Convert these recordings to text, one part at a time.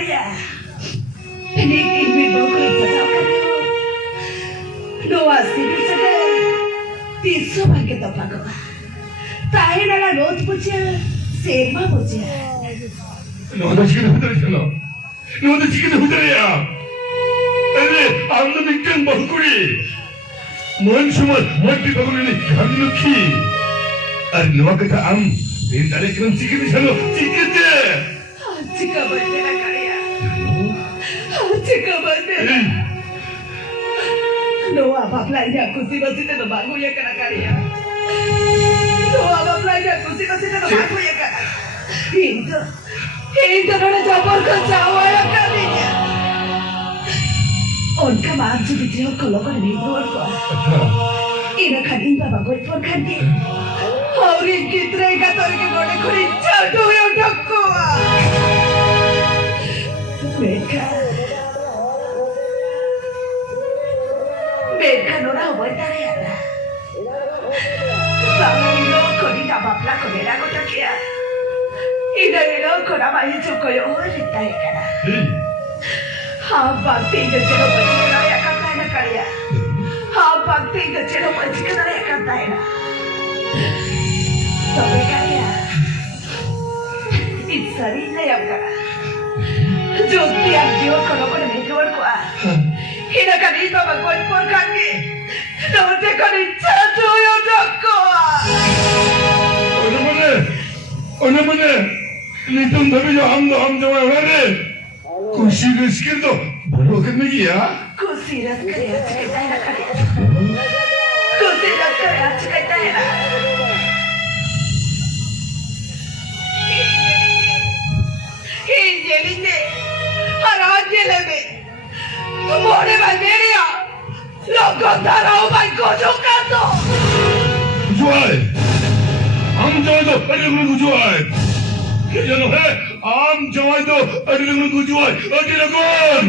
kaya. Pinigil mo ko sa kanya. Luwas din sa kanya. Tiso man kita pagawa. Tayo na lang nood po siya. Sema po siya. 너도 지금 후달이잖아. 너도 지금 후달이야. 애들 아무도 믿던 먹구리. 먼춤을 멀티 버그리는 강력히. 아니 너가 그다 암. 내 그런 지금이잖아. 지금때. Chikaman nila kaya. Chikaman nila. Noah, paplaya kung sino-sino na bago yan ka na kaya. Noah, paplaya kung sino-sino na bago yan ka na. Hindi na na-jabor ko sa awaya kami niya. Onka maansu bitiyo ko loko na nindor ko. Ina kanin baba ko ipon kanti. Haurin kitre ka tori ke gode kuri chadu yung dakko. Mereka nona huwag na rin na. Panginoon ko ni nabapla ko nila ko takiya. Inanginoon ko na mahitsok ko yung ulit tayo ka na. Habang tingnan siya naman siya na yakap tayo na kaya. Habang tingnan siya naman siya na yakap tayo na. Sabi kaya. Isa rin na yakap ka na. जो त्याग दियो करो को नहीं जोड़ को आ हिना करी तो भगवान पर कांगे नोटे करी चाचो यो डको आ ओने नी तुम धबी जो हम जमा हो रे खुशी रिस्क तो बोलो करने की या खुशी रस करे आज के तारा करे खुशी रस करे आज के तारा Ingeline Harangele Tumore Valveria Lo contarò mai cogiocando Gujuai Am jawai to adilungu gujuai Kejano hai Am jawai to adilungu gujuai Adilagon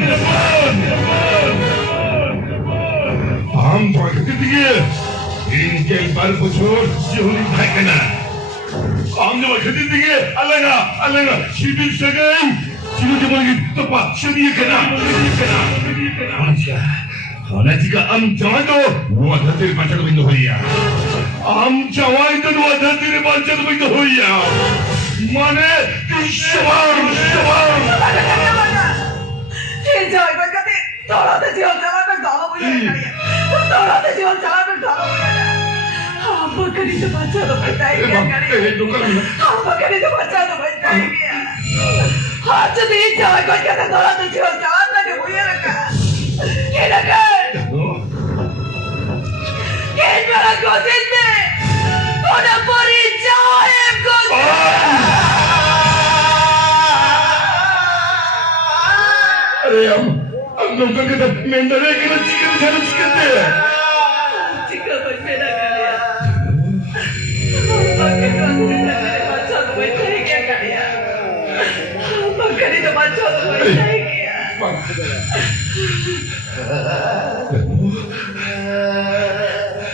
Am jawai ke dige Inke bar bochor jihuli bhaikana Am jawai ke dige Alanga Shibil sagai Sino jawai to pa shadiye kana Acha Hana jika am jawai to Wada tere bacha ko bindo hoiya Am jawai to wada tere bacha ko bindo hoiya Mane Shawam Hey jawai bagate Tora te jiwan jalan tak dawa punya kali Tora te jiwan jalan tak dawa punya Apa kali tu baca tu baca ini kali Apa kali tu baca tu baca ini Hah jadi jawai kau kata tora te jiwan jalan tak punya kali Ini kan Ini malah kau sini Udah beri jawai kau अरे हम लोगों के तो मेंढरे के ना chicken खाना chicken दे chicken बच्चे ना करिया बाकी तो मेरे बच्चा तो बैठा ही क्या करिया बाकी तो बच्चा तो बैठा ही क्या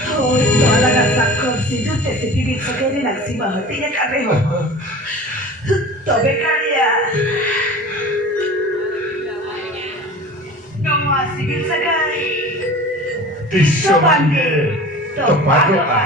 तो अलग अलग कौन सी जो जैसे भी सकेरे लगती बाहर तीन कर रहे हो तो बेकारिया Masih sekali. Disobandi tepat doa.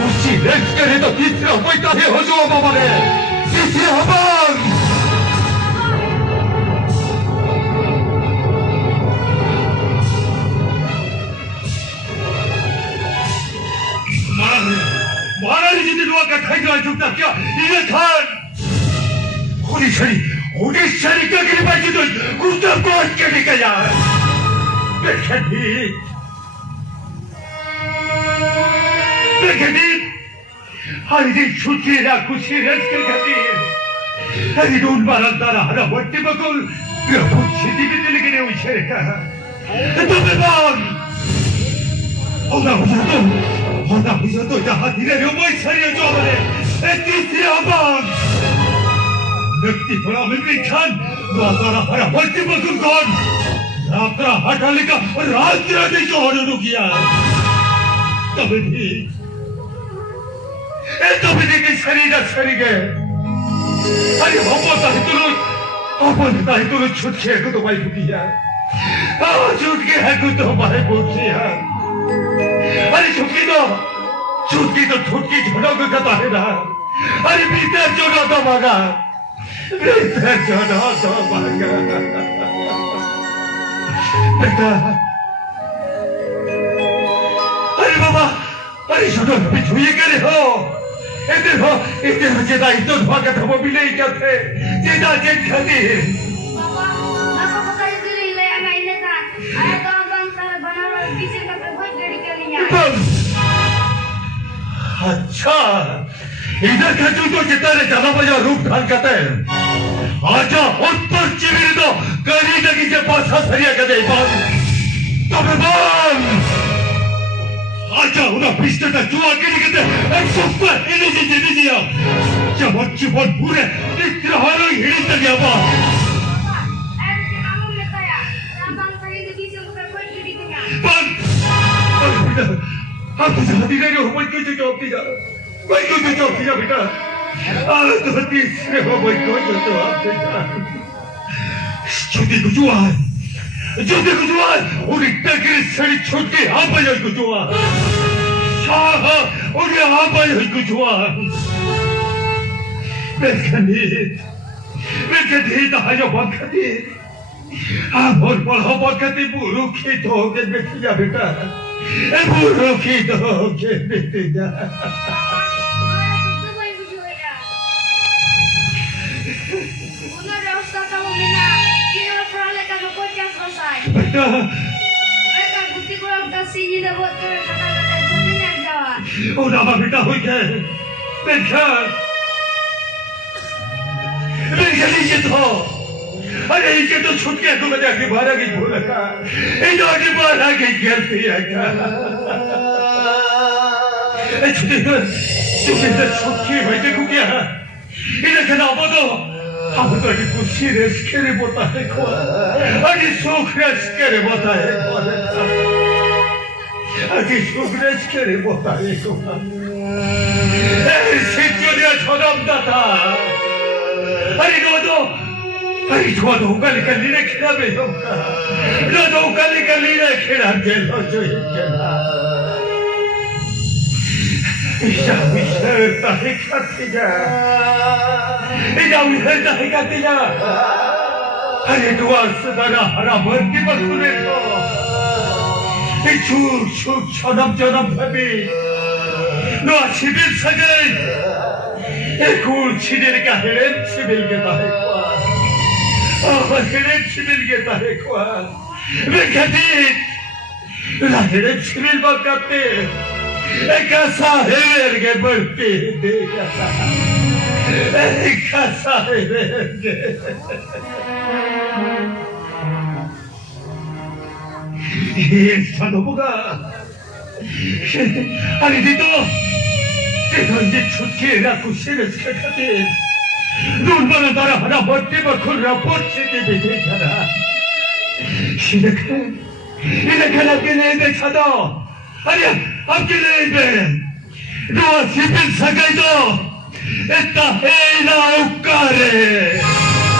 Kursi lekter itu tidak baik dari hujung bawah ni. Sisi abang. Mana ni jadi dua kata yang juga kia ini kan. Kudi shari ke kiri baju tu, kuda kau kiri kaya. Berkati. Hari ini cuci nak kuci rezeki kati. Hari itu barang darah ada waktu bakul. Rabut citi betul lagi ni ucapkan. Itu memang. Allah 허나부셔도 하디레려 모이차리여 줘버려 에티스야방 늑디 보라면 미칸 너따라 하라 벌집을 그건 나따라 하탈리까 라스라데 저르루기야 더비디 더비디 사리가 사리게 아니 어머나 히도는 좋게 그도 많이 부기야 좋게 할 것도 많이 부기야 아니 좋기도 전화 그것도 아니라 아니 밑에 전화도 막아 밑에 전화도 막아 아니 봐봐 아니 저도 조이게래요 애들 제다 있던 화가 더 모빌레이 곁에 제다 제카디 Papa, apa kayo dulu ilay ang inatan? Ayaw ka bang sa banal bisip ka pagod dari kalinya? अच्छा इधर का जो जिताने चला बजा रूप ढाल कहते हैं आजा उत्तर चिविर दो करी जगी के पास हरिया कहते हैं तब आजा उन्हें पिछले तक जुआ के लिए कहते हैं एक सुपर इनिजिया जब अच्छी बहुत बुरे इतना हारो हिड़ी तक या बा Papa, ayaw si kamu metaya. Abang sa hindi bisip ka pagod dari kalinya. बंद आप तो शादी नहीं हो कोई कुछ जॉब दिया बेटा तो तीसरे हो कोई कुछ तो आप बेटा छोटी कुजुआ और इतना के सारी छोटी आप बजा कुजुआ शाह और ये आप बजा कुजुआ मैं कहीं तो बखती आप और बड़ा बखती बुरु की तो के बेटिया बेटा बुरु की तो के बेटिया Gusto ko yung bujuya. Una daw sa tao mina, kinaprale ka no kochas osay. बेटा Eka gusti ko lang kasi niya bot ko kata-kata ko niya jawa. ओ रामा बेटा हो गया बेटा नीचे तो अरे इनके तो छूट गया तो मैं आगे बाहर आगे बोला था इन आगे बाहर आगे गलती है क्या छुट्टी छुट्टी बैठे को क्या इन्हें कहना बोलो हम तो अभी कुछ रेस करे बोता है को अभी सुख रेस करे बोता है अभी सुख रेस करे बोता है को सिचुएशन छोड़म दाता अरे छोड़ो कल लीने खेला में होगा नो कल लीने खेला चलो जो खेला इशा ताहे खाती जा ताहे खाती जा अरे दुआ सदाना हरा भर्ती बखुरे तो छुक छोड़म भाभी नो छिबिल सगई कुल छिड़े का हेरेन छिबिल के ताहे हेरेन छिबिल के ताहे मैं कहती हेरेन छिबिल बात करते कैसा हेर के बढ़ते कैसा हेर के ये sanobu가 아니 니도 이제 छुटके ना कुछ से कहते 눈 보는 나라 하나 멋대 버클라 버치게 되잖아 이렇게 나게 찾아 아니 앞게 내게 너 집을 사가이도 에따 에나 오까레